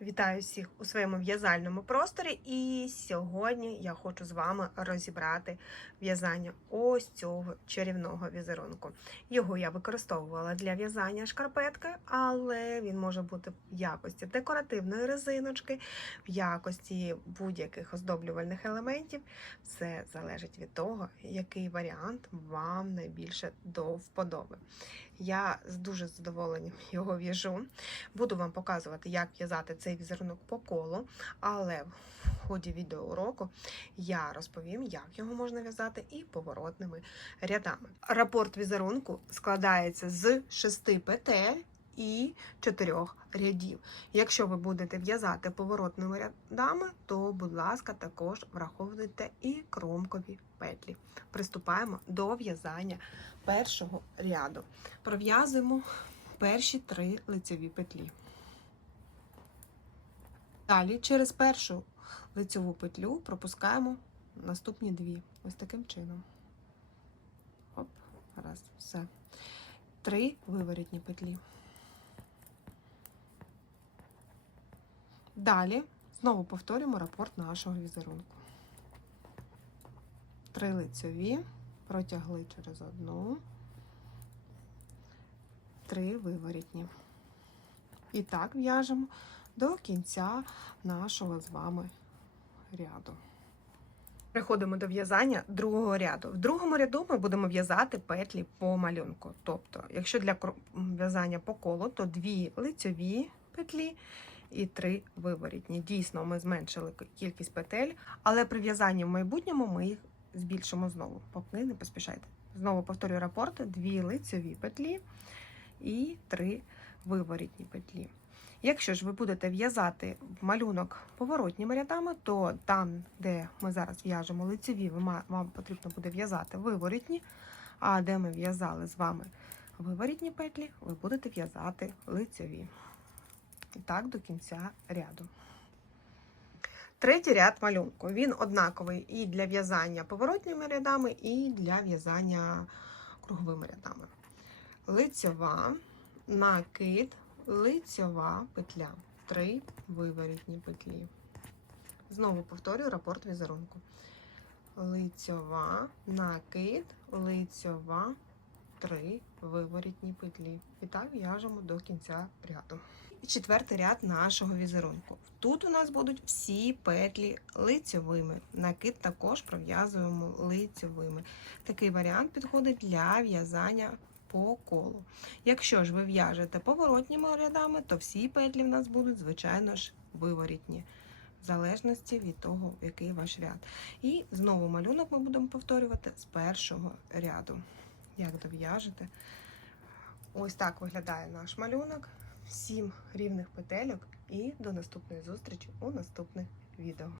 Вітаю всіх у своєму в'язальному просторі. І сьогодні я хочу з вами розібрати в'язання ось цього чарівного візерунку. Його я використовувала для в'язання шкарпетки, але він може бути в якості декоративної резиночки, в якості будь-яких оздоблювальних елементів. Все залежить від того, який варіант вам найбільше до вподоби. Я з дуже задоволенням його в'яжу. Буду вам показувати, як в'язати цей візерунок по колу, але в ході відеоуроку я розповім, як його можна в'язати і поворотними рядами. Рапорт візерунку складається з шести петель і чотирьох рядів. Якщо ви будете в'язати поворотними рядами, то, будь ласка, також враховуйте і кромкові петлі. Приступаємо до в'язання першого ряду. Пров'язуємо перші три лицеві петлі. Далі через першу лицеву петлю пропускаємо наступні дві. Ось таким чином. Оп, раз, все. Три виворітні петлі. Далі знову повторюємо рапорт нашого візерунку. Три лицеві, протягли через одну, три виворітні. І так в'яжемо до кінця нашого з вами ряду. Переходимо до в'язання другого ряду. В другому ряду ми будемо в'язати петлі по малюнку. Тобто, якщо для в'язання по колу, то дві лицьові петлі і три виворітні. Дійсно, ми зменшили кількість петель, але при в'язанні в майбутньому ми їх збільшимо знову. Поки не поспішайте. Знову повторюю рапорти: дві лицьові петлі і три виворітні петлі. Якщо ж ви будете в'язати малюнок поворотніми рядами, то там, де ми зараз в'яжемо лицеві, вам потрібно буде в'язати виворітні, а де ми в'язали з вами виворітні петлі, ви будете в'язати лицеві. І так до кінця ряду. Третій ряд малюнку. Він однаковий і для в'язання поворотніми рядами, і для в'язання круговими рядами. Лицьова, накид, лицьова петля. Три виворітні петлі. Знову повторюю рапорт візерунку. Лицьова, накид, лицьова, три виворітні петлі. І так в'яжемо до кінця ряду. І четвертий ряд нашого візерунку. Тут у нас будуть всі петлі лицьовими. Накид також пров'язуємо лицьовими. Такий варіант підходить для в'язання по колу. Якщо ж ви в'яжете поворотніми рядами, то всі петлі в нас будуть, звичайно ж, виворітні, в залежності від того, який ваш ряд. І знову малюнок ми будемо повторювати з першого ряду. Як дов'яжете. Ось так виглядає наш малюнок. Сім рівних петельок і до наступної зустрічі у наступних відео.